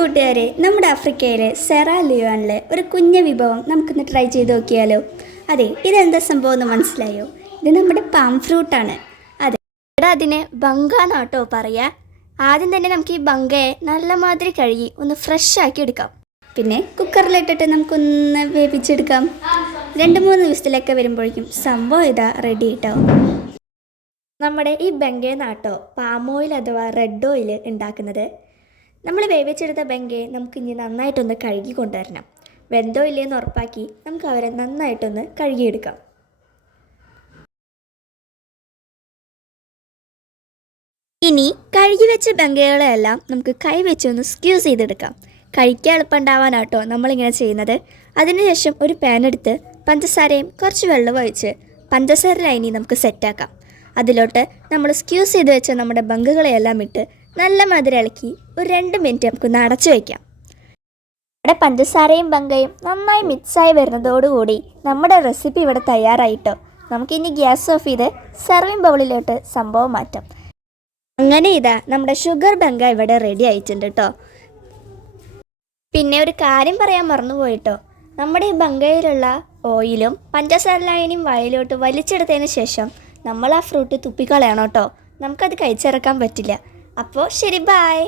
കൂട്ടുകാരെ, നമ്മുടെ ആഫ്രിക്കയിലെ സെറാ ലിയോണിലെ ഒരു കുഞ്ഞ വിഭവം നമുക്കൊന്ന് ട്രൈ ചെയ്ത് നോക്കിയാലോ? അതെ, ഇതെന്താ സംഭവം എന്ന് മനസ്സിലായോ? ഇത് നമ്മുടെ പാം ഫ്രൂട്ടാണ്. അതെ, ഇവിടെ അതിനെ ബങ്ക എന്നാട്ടോ പറയാ. ആദ്യം തന്നെ നമുക്ക് ഈ ബങ്കയെ നല്ല മാതിരി കഴുകി ഒന്ന് ഫ്രഷ് ആക്കി എടുക്കാം. പിന്നെ കുക്കറിലിട്ടിട്ട് നമുക്കൊന്ന് വേവിച്ചെടുക്കാം. 2-3 വിസിലൊക്കെ വരുമ്പോഴേക്കും സംഭവം ഇതാ റെഡി കേട്ടോ. നമ്മുടെ ഈ ബങ്കയെന്നാട്ടോ പാം ഓയിൽ അഥവാ റെഡ് ഓയിൽ ഉണ്ടാക്കുന്നത്. നമ്മൾ വേവിച്ചെടുത്ത ബങ്കയെ നമുക്ക് ഇനി നന്നായിട്ടൊന്ന് കഴുകി കൊണ്ടുവരണം. വെന്തോ ഇല്ലേന്ന് ഉറപ്പാക്കി നമുക്ക് അവരെ നന്നായിട്ടൊന്ന് കഴുകിയെടുക്കാം. ഇനി കഴുകി വെച്ച ബങ്കകളെല്ലാം നമുക്ക് കൈ വെച്ചൊന്ന് സ്ക്യൂസ് ചെയ്തെടുക്കാം. കഴിക്കാൻ എളുപ്പമുണ്ടാവാനാട്ടോ നമ്മളിങ്ങനെ ചെയ്യുന്നത്. അതിനുശേഷം ഒരു പാൻ എടുത്ത് പഞ്ചസാരയും കുറച്ച് വെള്ളം ഒഴിച്ച് പഞ്ചസാര ലൈനി നമുക്ക് സെറ്റാക്കാം. അതിലോട്ട് നമ്മൾ സ്ക്യൂസ് ചെയ്ത് വെച്ച നമ്മുടെ ബങ്കകളെയെല്ലാം ഇട്ട് നല്ല മാതിരി ഇളക്കി ഒരു 2 മിനിറ്റ് നമുക്കൊന്ന് അടച്ചു വയ്ക്കാം. ഇവിടെ പഞ്ചസാരയും ബങ്കയും നന്നായി മിക്സായി വരുന്നതോടുകൂടി നമ്മുടെ റെസിപ്പി ഇവിടെ തയ്യാറായിട്ടോ. നമുക്കിനി ഗ്യാസ് ഓഫ് ചെയ്ത് സെർവിങ് ബൗളിലോട്ട് സംഭവം മാറ്റാം. അങ്ങനെ ഇതാ നമ്മുടെ ഷുഗർ ബങ്ക ഇവിടെ റെഡി ആയിട്ടുണ്ട് കേട്ടോ. പിന്നെ ഒരു കാര്യം പറയാൻ മറന്നുപോയിട്ടോ, നമ്മുടെ ഈ ബങ്കയിലുള്ള ഓയിലും പഞ്ചസാര ലൈനിയും വായിലോട്ട് വലിച്ചെടുത്തതിന് ശേഷം നമ്മൾ ആ ഫ്രൂട്ട് തുപ്പിക്കളയണം കേട്ടോ. നമുക്കത് കഴിച്ചിറക്കാൻ പറ്റില്ല. അപ്പോൾ ശരി, ബായ്.